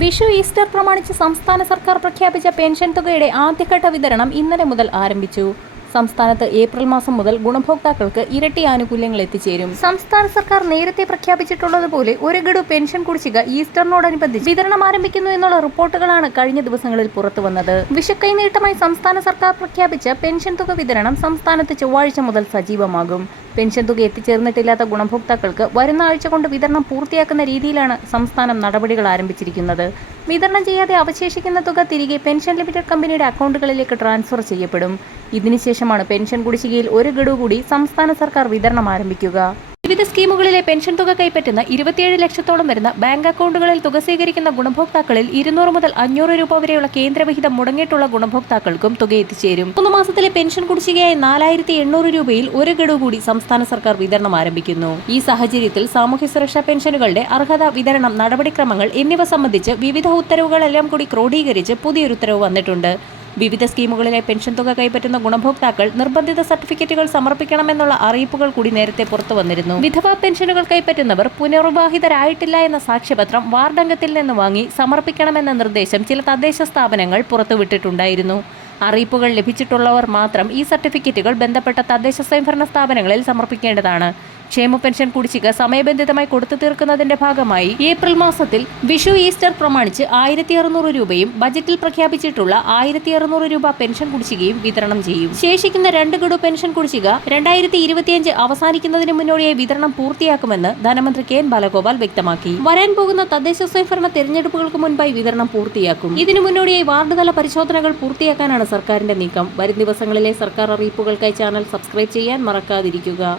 Vishu Easter പ്രമാണിച്ച് സംസ്ഥാന സർക്കാർ പ്രഖ്യാപിച്ച പെൻഷൻ തുകയുടെ ആദ്യഘട്ട വിതരണം ഇന്നലെ മുതൽ ആരംഭിച്ചു. സംസ്ഥാനത്ത് ഏപ്രിൽ മാസം മുതൽ ഗുണഭോക്താക്കൾക്ക് ഇരട്ടി ആനുകൂല്യങ്ങൾ എത്തിച്ചേരും. സംസ്ഥാന സർക്കാർ നേരത്തെ പ്രഖ്യാപിച്ചിട്ടുള്ളതുപോലെ ഒരു ഗഡു പെൻഷൻ കുടിശ്ശിക ഈസ്റ്ററിനോടനുബന്ധിച്ച് വിതരണം ആരംഭിക്കുന്നു എന്നുള്ള റിപ്പോർട്ടുകളാണ് കഴിഞ്ഞ ദിവസങ്ങളിൽ പുറത്തുവന്നത്. വിഷുക്കൈനീട്ടമായി സംസ്ഥാന സർക്കാർ പ്രഖ്യാപിച്ച പെൻഷൻ തുക വിതരണം സംസ്ഥാനത്ത് ചൊവ്വാഴ്ച മുതൽ സജീവമാകും. പെൻഷൻ തുക എത്തിച്ചേർന്നിട്ടില്ലാത്ത ഗുണഭോക്താക്കൾക്ക് വരുന്ന ആഴ്ച കൊണ്ട് വിതരണം പൂർത്തിയാക്കുന്ന രീതിയിലാണ് സംസ്ഥാനം നടപടികൾ ആരംഭിച്ചിരിക്കുന്നത്. വിതരണം ചെയ്യാതെ അവശേഷിക്കുന്ന തുക തിരികെ പെൻഷൻ ലിമിറ്റഡ് കമ്പനിയുടെ അക്കൗണ്ടുകളിലേക്ക് ട്രാൻസ്ഫർ ചെയ്യപ്പെടും. ഇതിനുശേഷമാണ് പെൻഷൻ കുടിശ്ശികയിൽ ഒരു ഗഡു കൂടി സംസ്ഥാന സർക്കാർ വിതരണം ആരംഭിക്കുക. വിവിധ സ്കീമുകളിലെ പെൻഷൻ തുക കൈപ്പറ്റുന്ന 27 ലക്ഷത്തോളം വരുന്ന ബാങ്ക് അക്കൗണ്ടുകളിൽ തുക സ്വീകരിക്കുന്ന ഗുണഭോക്താക്കളിൽ 200 മുതൽ 500 രൂപ വരെയുള്ള കേന്ദ്രവിഹിതം മുടങ്ങിയിട്ടുള്ള ഗുണഭോക്താക്കൾക്കും തുക എത്തിച്ചേരും. 3 മാസത്തിലെ പെൻഷൻ കുടിശ്ശികയായ 4800 രൂപയിൽ ഒരു ഗഡു കൂടി സംസ്ഥാന സർക്കാർ വിതരണം ആരംഭിക്കുന്നു. ഈ സാഹചര്യത്തിൽ സാമൂഹ്യ സുരക്ഷാ പെൻഷനുകളുടെ അർഹത, വിതരണം, നടപടിക്രമങ്ങൾ എന്നിവ സംബന്ധിച്ച് വിവിധ ഉത്തരവുകളെല്ലാം കൂടി ക്രോഡീകരിച്ച് പുതിയൊരു ഉത്തരവ് വന്നിട്ടുണ്ട്. വിവിധ സ്കീമുകളിലെ പെൻഷൻ തുക കൈപ്പറ്റുന്ന ഗുണഭോക്താക്കൾ നിർബന്ധിത സർട്ടിഫിക്കറ്റുകൾ സമർപ്പിക്കണമെന്നുള്ള അറിയിപ്പുകൾ കൂടി നേരത്തെ പുറത്തു വന്നിരുന്നു. വിധവാ പെൻഷനുകൾ കൈപ്പറ്റുന്നവർ പുനർവിവാഹിതരായിട്ടില്ല എന്ന സാക്ഷ്യപത്രം വാർഡംഗത്തിൽ നിന്ന് വാങ്ങി സമർപ്പിക്കണമെന്ന നിർദ്ദേശം ചില തദ്ദേശ സ്ഥാപനങ്ങൾ പുറത്തുവിട്ടിട്ടുണ്ടായിരുന്നു. അറിയിപ്പുകൾ ലഭിച്ചിട്ടുള്ളവർ മാത്രം ഈ സർട്ടിഫിക്കറ്റുകൾ ബന്ധപ്പെട്ട തദ്ദേശ സ്വയംഭരണ സ്ഥാപനങ്ങളിൽ സമർപ്പിക്കേണ്ടതാണ്. ക്ഷേമ പെൻഷൻ കുടിശ്ശിക സമയബന്ധിതമായി കൊടുത്തു തീർക്കുന്നതിന്റെ ഭാഗമായി ഏപ്രിൽ മാസത്തിൽ വിഷു ഈസ്റ്റർ പ്രമാണിച്ച് 1600 രൂപയും ബജറ്റിൽ പ്രഖ്യാപിച്ചിട്ടുള്ള 1600 രൂപ പെൻഷൻ കുടിശ്ശികയും വിതരണം ചെയ്യും. ശേഷിക്കുന്ന 2 ഗഡു പെൻഷൻ കുടിശ്ശിക 2025 അവസാനിക്കുന്നതിന് മുന്നോടിയായി വിതരണം പൂർത്തിയാക്കുമെന്ന് ധനമന്ത്രി കെ. ബാലഗോപാൽ വ്യക്തമാക്കി. വരാൻ പോകുന്ന തദ്ദേശ സ്വയംഭരണ തെരഞ്ഞെടുപ്പുകൾക്ക് മുൻപായി വിതരണം പൂർത്തിയാക്കും. ഇതിനു മുന്നോടിയായി വാർഡ് തല പരിശോധനകൾ പൂർത്തിയാക്കാനാണ് സർക്കാരിന്റെ നീക്കം. വരും ദിവസങ്ങളിലെ സർക്കാർ അറിയിപ്പുകൾക്കായി ചാനൽ സബ്സ്ക്രൈബ് ചെയ്യാൻ മറക്കാതിരിക്കുക.